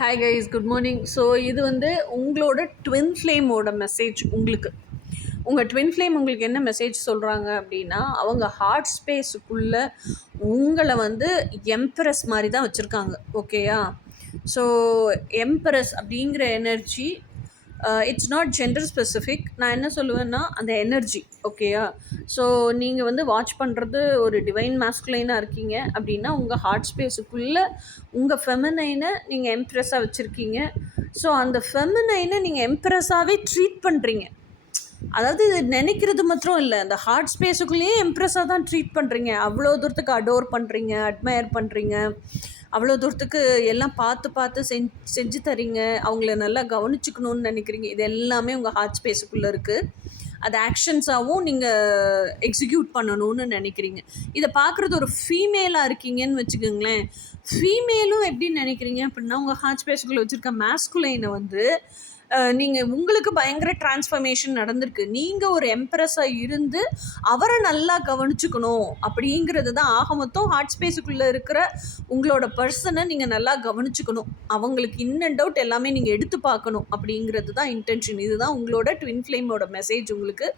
Hi guys, good morning. So இது வந்து உங்களோட ட்வின் ஃப்ளேமோட மெசேஜ். உங்கள் ட்வின் ஃப்ளேம் உங்களுக்கு என்ன மெசேஜ் சொல்கிறாங்க அப்படின்னா, அவங்க ஹார்ட் ஸ்பேஸுக்குள்ளே உங்களை வந்து எம்பரஸ் மாதிரி தான் வச்சுருக்காங்க. ஓகேயா? ஸோ எம்பரஸ் அப்படிங்கிற energy it's not gender specific. நான் என்ன சொல்லுவேன்னா, அந்த எனர்ஜி. ஓகேயா? ஸோ நீங்கள் வந்து வாட்ச் பண்ணுறது ஒரு டிவைன் மாஸ்குலைனாக இருக்கீங்க அப்படின்னா, உங்கள் ஹார்ட் ஸ்பேஸுக்குள்ளே உங்கள் ஃபெமினைனை நீங்கள் எம்ப்ரெஸ்ஸாக வச்சுருக்கீங்க. ஸோ அந்த ஃபெமினைனை நீங்கள் எம்ப்ரெஸ்ஸாகவே ட்ரீட் பண்ணுறீங்க. அதாவது இது நினைக்கிறது மாத்திரம் இல்லை, அந்த ஹார்ட் ஸ்பேஸுக்குள்ளேயே எம்ப்ரெஸ்ஸாக தான் ட்ரீட் பண்ணுறீங்க. அவ்வளோ தூரத்துக்கு அடோர் பண்ணுறீங்க, அட்மயர் பண்ணுறீங்க, அவ்வளோ தூரத்துக்கு எல்லாம் பார்த்து செஞ்சு தரீங்க, அவங்கள நல்லா கவனிச்சுக்கணுன்னு நினைக்கிறீங்க. இது எல்லாமே உங்கள் ஹார்ட் ஸ்பேஸுக்குள்ளே இருக்குது. அது ஆக்ஷன்ஸாகவும் நீங்கள் எக்ஸிக்யூட் பண்ணணும்னு நினைக்கிறீங்க. இதை பார்க்குறது ஒரு ஃபீமேலாக இருக்கீங்கன்னு வச்சுக்கோங்களேன். ஃபீமேலும் எப்படின்னு நினைக்கிறீங்க அப்படின்னா, உங்கள் ஹார்ட் ஸ்பேஸுக்குள்ளே வச்சுருக்க மாஸ்குலைனை வந்து நீங்கள் உங்களுக்கு பயங்கர டிரான்ஸ்ஃபர்மேஷன் நடந்திருக்கு. நீங்கள் ஒரு எம்பரஸாக இருந்து அவரை நல்லா கவனிச்சுக்கணும் அப்படிங்கிறது தான். ஆக மொத்தம் ஹார்ட் ஸ்பேஸுக்குள்ளே இருக்கிற உங்களோட பர்சனை நீங்கள் நல்லா கவனிச்சுக்கணும். அவங்களுக்கு இன் அண்ட் அவுட் எல்லாமே நீங்கள் எடுத்து பார்க்கணும் அப்படிங்கிறது தான் இன்டென்ஷன். இதுதான் உங்களோட ட்வின் ஃப்ளேமோட மெசேஜ் உங்களுக்கு.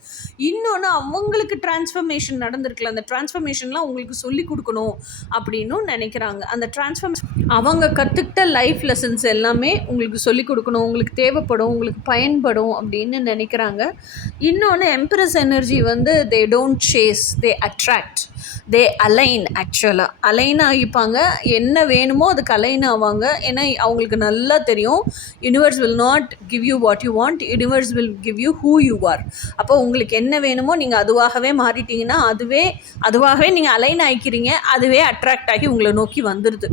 இன்னொன்று, அவங்களுக்கு டிரான்ஸ்ஃபர்மேஷன் நடந்திருக்குல்ல, அந்த டிரான்ஸ்ஃபர்மேஷன்லாம் உங்களுக்கு சொல்லிக் கொடுக்கணும் அப்படின்னு நினைக்கிறாங்க. அந்த அவங்க கற்றுக்கிட்ட லைஃப் லெசன்ஸ் எல்லாமே உங்களுக்கு சொல்லிக் கொடுக்கணும், உங்களுக்கு தேவைப்படும், உங்களுக்கு பயன்படும் அப்படின்னு நினைக்கிறாங்க. இன்னொன்று, எம்பரஸ் எனர்ஜி வந்து they don't chase, they attract, they align. ஆக்சுவலாக அலைன் ஆகிப்பாங்க. என்ன வேணுமோ அதுக்கு அலைன் ஆவாங்க. ஏன்னா அவங்களுக்கு நல்லா தெரியும், universe will not give you what you want, universe will give you who you are. அப்போ உங்களுக்கு என்ன வேணுமோ நீங்கள் அதுவாகவே மாறிட்டீங்கன்னா, அதுவாகவே நீங்கள் அலைன் ஆகிக்கிறீங்க, அதுவே அட்ராக்ட் ஆகி உங்களை நோக்கி வந்துடுது.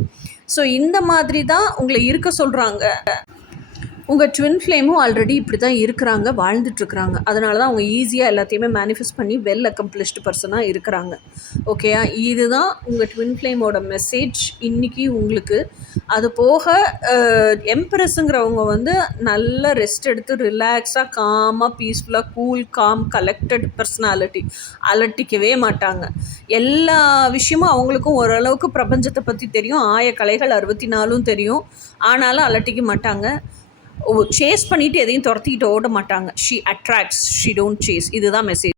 ஸோ இந்த மாதிரி தான் உங்களை இருக்க சொல்கிறாங்க. உங்கள் ட்வின் ஃப்ளேமும் ஆல்ரெடி இப்படி தான் இருக்கிறாங்க, வாழ்ந்துட்டுருக்குறாங்க. அதனால தான் அவங்க ஈஸியாக எல்லாத்தையுமே மேனிஃபெஸ்ட் பண்ணி வெல் அக்கம்ப்ளிஷ்டு பர்சனாக இருக்கிறாங்க. ஓகேயா? இதுதான் உங்கள் ட்வின் ஃப்ளேமோட மெசேஜ் இன்றைக்கி உங்களுக்கு. அது போக எம்பரஸுங்கிறவங்க வந்து நல்ல ரெஸ்ட் எடுத்து ரிலாக்ஸாக, காமாக, பீஸ்ஃபுல்லாக, கூல், காம், கலெக்டட் பர்சனாலிட்டி. அலட்டிக்கவே மாட்டாங்க. எல்லா விஷயமும் அவங்களுக்கும் ஓரளவுக்கு பிரபஞ்சத்தை பற்றி தெரியும். கலைகள் 64 தெரியும். ஆனாலும் அலட்டிக்க மாட்டாங்க. சேஸ் பண்ணிவிட்டு எதையும் துரத்திக்கிட்டு ஓட மாட்டாங்க. She attracts, she don't chase. இதுதான் மெசேஜ்.